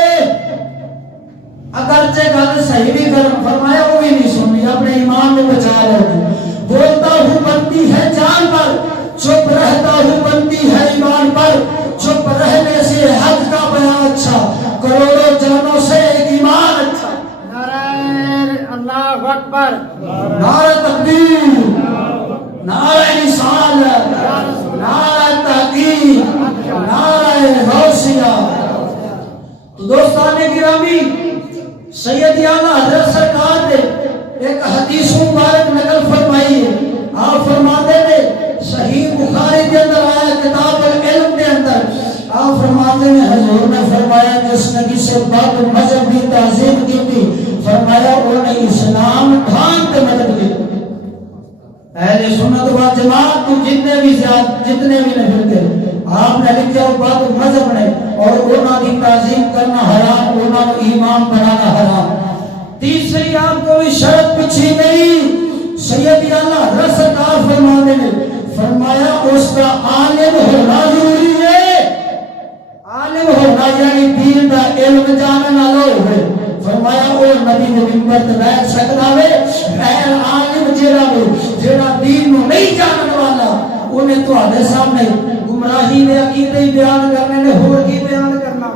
اگرچہ گل صحیح بھی کر فرمایا وہ بھی نہیں سننی اپنے ایمان میں بچا لو. بولتا ہوں بنتی ہے جان پر چپ رہتا ہوں بنتی ہے ایمان پر. چپ رہنے سے حق کا بیان اچھا کروڑوں جانوں سے ایک ایمان اچھا. نعرہ اللہ اکبر نعرہ تکبیر نعرہ رسالت نعرہ تحقیق نعرہ غوثیہ. تو دوستان گرامی سید اعلیٰ حضرت سرکار نے ایک حدیث مبارک نقل فرمائی ہے. آپ فرماتے ہیں صحیح بخاری کے اندر آیا کتاب العلم کے اندر آپ فرماتے ہیں حضور نے فرمایا جس نے کسی بات مذہب کی تعظیم کی تھی فرمایا انہوں نے اسلام ڈھان کے مدد کی. اہل سنت و جماعت تو جتنے بھی نہیں پھرتے آپ نے لکھا بات مذہب نے اور انہوں کی تعظیم کرنا حرام انہوں کو ایمان بنانا حرام. تیسری آپ کو بھی شرط پوچھی گئی سید اعلیٰ حضرت سرکار فرماتے ہیں فرمایا اس کا عالم ہونا ضروری ہے. عالم ہونا دین دا علم جانن والا ہوے فرمایا او نبی دے منبر تے بیٹھ سکدا وے غیر عالم جیڑا دین نو نہیں جانن والا انہیں تواڈے سامنے گمراہی دے عقیدے بیان کرنے نے ہور کی بیان کرنا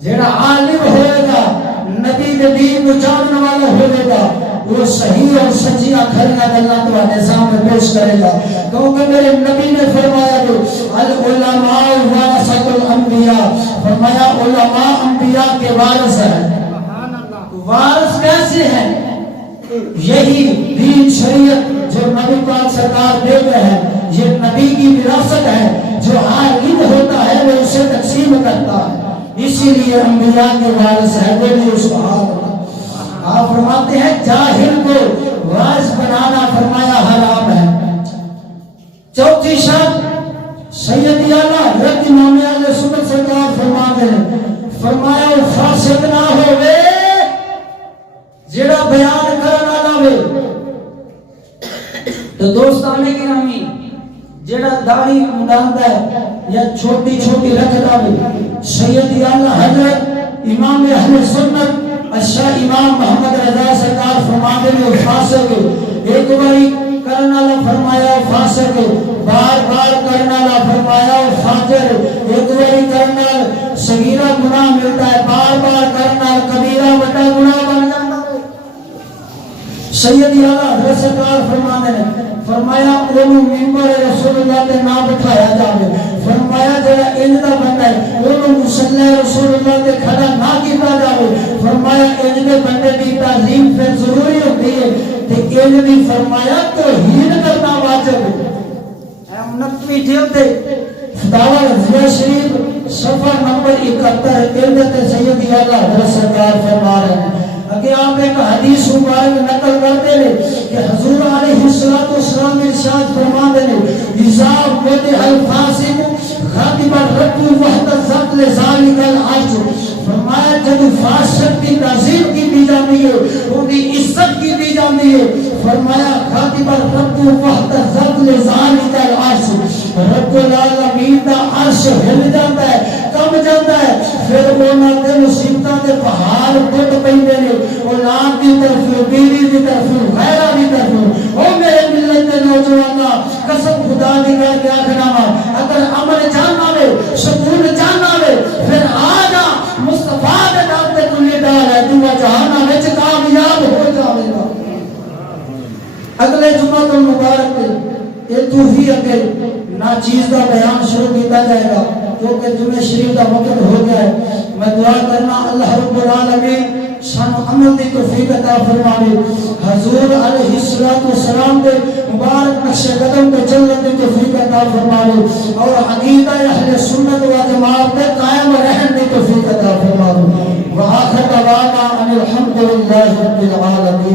جیڑا عالم ہوئے گا نبی دے دین نو جانن والا ہوئے گا وہ صحیح اور سچی کھڑیاں گلاں تواڈے سامنے پیش کرے گا کیونکہ میرے نبی نے فرمایا جو العلماء ورثۃ الانبیاء فرمایا علماء انبیاء کے وارث ہیں وارث کیسے ہیں یہی دین شریعت جو نبی پاک سرکار دے گئے ہیں یہ نبی کی وراثت ہے جو عالم ہوتا ہے وہ اسے تقسیم کرتا ہے اسی لیے انبیاء کے وارث ہے وہ سبحان اللہ آپ فرماتے ہیں جاہل کو وارث بنانا فرمایا حرام ہے چوتھی شرط سید اعلیٰ حضرت امام اہل سنت سرکار فرماتے ہیں فرمایا وہ فاسق نہ ہوئے جڑا بیان کرن والا وے تو دوستان گرامی جڑا داڑھی منڈاندا ہے یا چھوٹی چھوٹی رکھدا وے سید اعلیٰ حضرت امام اہل سنت اشاہ امام محمد رضا سرکار فرماتے ہیں فاسق ایک باری کرن والا فرمایا فاسق بار بار کرن والا فرمایا فاجر ایک باری کرن والا صغیرہ گناہ ملتا ہے بار بار کرن والا کبیرہ بڑا گناہ بن جاتا ہے سید اعلیٰ حضرت سرکار فرماتے ہیں فرمایا انہوں ممبر رسول اللہ تے نہ بٹھایا جاوے فرمایا جڑا انج دا بندہ ہے انہوں مصلی رسول اللہ تے کھڑا نہ کیتا جاوے فرمایا انج دے بندے دی تعظیم پھر ضروری ہوتی ہے تے انج دی فرمایا توہین کرنا واجب ہے 29ویں جلد فتاوی رضویہ شریف صفحہ نمبر 71 انج تے سید اعلیٰ حضرت سرکار فرما رہے ہیں کہ آپ ایک حدیث مبارک نقل کرتے ہیں کہ حضور علیہ السلام ارشاد فرماتے ہیں اذا وضع الفاسق خاطب الرب واحتزت لذلك العرش فرمایا جب فاسق کی تعظیم کی دی جاتی ہے ان کی عزت کی دی جاتی ہے فرمایا خاطب الرب واحتزت لذلك العرش رب العالمین دا عرش ہل جاتا ہے کم جاتا ہے پھر انہاں دے مصیبتاں دے پہاڑ ٹوٹ پیندے نے اولاد دی طرف بیوی دی طرف غیرہ دی طرف او میرے ملت دے نوجواناں قسم خدا دی کر کے آکھنا وا اگر امن جاننا وے سکون جاننا وے پھر آ جا مصطفیٰ دے نام تے کلی ڈال ہے تو جہان وچ کامیاب ہو جاوے گا اگلے جمعہ کو مبارک یہ تو ہی اگے ناچیز کا بیان شروع کیتا جائے گا کیونکہ جمعہ شریف کا وقت ہو گیا ہے میں دعا کرنا اللہ رب العالمین شان عمل دی توفیق عطا فرمائے حضور علیہ السلام دے مبارک نقش قدم پہ چلنے دی توفیق عطا فرمائے اور عقیدہ اہل سنت و جماعت پہ قائم رہنے دی توفیق عطا فرمائے وآخر دعوانا ان الحمدللہ رب العالمین